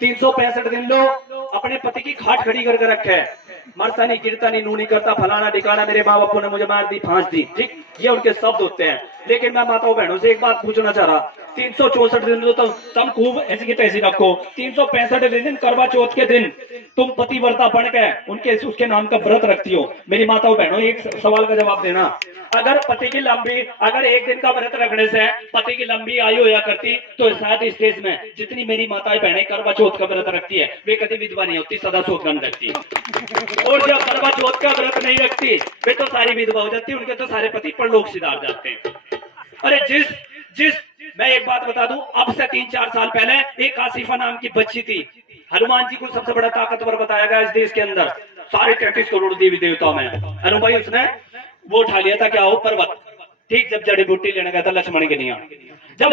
365 दिन लो अपने पति की खाट खड़ी करके रखे है, मरता नहीं गिरता नहीं, नू नहीं करता, फलाना ठिकाना, मेरे माँ बापू ने मुझे मार दी, फांस दी, ठीक, ये उनके शब्द होते हैं। लेकिन मैं माताओं बहनों से एक बात पूछना चाह रहा, 364 दिन तो तुम खूब ऐसी की तैसी रखो, 365 दिन करवा चौथ के दिन तुम पतिव्रता बन के उनके उसके नाम का व्रत रखती हो। मेरी माताओं बहनों एक सवाल का जवाब देना, अगर पति की लंबी, अगर एक दिन का व्रत रखने से पति की लंबी आयु होया करती, तो शायद इस देश में जितनी मेरी माताएं बहनें करवा चौथ का व्रत रखती है वे कभी विधवा नहीं होती, सदा शोधन रखती है। और जब करवा चौथ का व्रत नहीं रखती वे तो सारी विधवा हो जाती, उनके तो सारे पति परलोक सिधार जाते हैं। अरे जिस जिस मैं एक बात बता दूं, अब से 3-4 साल पहले एक आसिफा नाम की बच्ची थी, हनुमान जी को सबसे बड़ा ताकतवर बताया गया इस देश के अंदर, सारे 33 करोड़ देवी देवताओं में। अनु भाई उसने वो उठा लिया था क्या हो पर्वत, ठीक, जब जड़ी बूटी लेने गया था लक्ष्मण के लिए। जब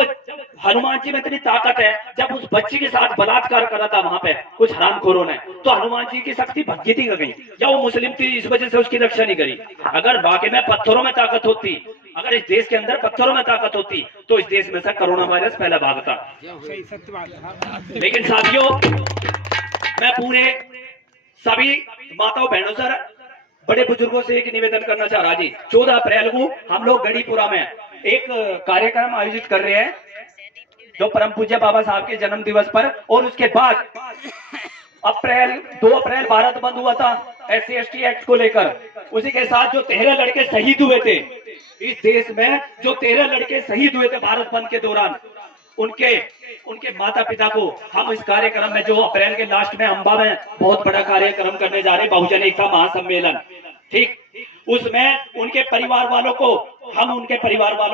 हनुमान जी में इतनी ताकत है, जब उस बच्ची के साथ बलात्कार करा था वहां पे कुछ हरामखोरों ने, तो हनुमान जी की शक्ति भग्गी थी गई, या वो मुस्लिम थी इस वजह से उसकी रक्षा नहीं करी। अगर वाकई में पत्थरों में ताकत होती, अगर इस देश के अंदर पत्थरों में ताकत होती, तो इस देश में से कोरोना वायरस पहले भागता। लेकिन साथियों, मैं पूरे सभी माताओं बहनों से, बड़े बुजुर्गों से एक निवेदन करना चाह रहा जी, 14 अप्रैल को हम लोग गढ़ीपुरा में एक कार्यक्रम आयोजित कर रहे हैं जो परम पूज्य बाबा साहब के जन्म दिवस पर, और उसके बाद 2 अप्रैल भारत बंद हुआ था SC/ST एक्ट को लेकर, उसी के साथ जो 13 लड़के शहीद हुए थे इस देश में, जो 13 लड़के शहीद हुए थे भारत बंद के दौरान, उनके माता पिता को हम इस कार्यक्रम में, जो अप्रैल के लास्ट में अंबा में बहुत बड़ा कार्यक्रम करने जा रहे हैं, बहुजन एकता महासम्मेलन, ठीक, उसमें उनके परिवार वालों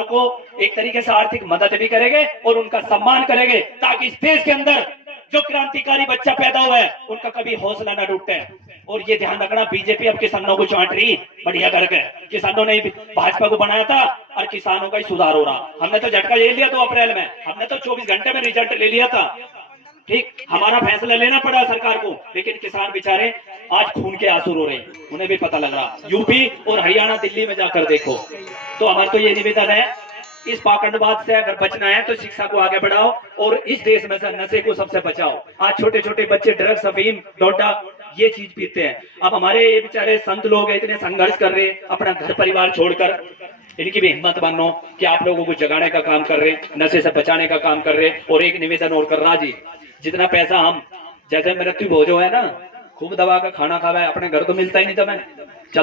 को एक तरीके से आर्थिक मदद भी करेंगे और उनका सम्मान करेंगे, ताकि इस देश के अंदर जो क्रांतिकारी बच्चा पैदा हुआ है उनका कभी हौसला न टूटे। और ये ध्यान रखना, बीजेपी अब किसानों को चाट रही बढ़िया करके, किसानों ने भाजपा को बनाया था और किसानों का ही सुधार हो रहा। हमने तो झटका ले लिया 2 अप्रैल में, हमने तो 24 घंटे में रिजल्ट ले लिया था, ठीक, हमारा फैसला लेना पड़ा सरकार को, लेकिन किसान बेचारे आज खून के आंसू रो रहे हैं, उन्हें भी पता लग रहा। यूपी और हरियाणा दिल्ली में जाकर देखो। तो हमारा तो ये निवेदन है, इस पाखंडवाद से अगर बचना है तो शिक्षा को आगे बढ़ाओ और इस देश में से नशे को सबसे बचाओ। आज छोटे छोटे बच्चे ड्रग्स, अफीम, डोडा ये चीज पीते हैं। अब हमारे ये बेचारे संत लोग हैं, इतने संघर्ष कर रहे हैं अपना घर परिवार छोड़कर, इनकी भी हिम्मत मानो कि आप लोगों को जगाने का काम कर रहे, नशे से बचाने का काम कर रहे। और एक निवेदन और कर रहा जी, जितना पैसा हम, जैसे मृत्यु भोजो है ना, खूब दबा का खाना खावा है, अपने घर तो मिलता ही नहीं, तो मैं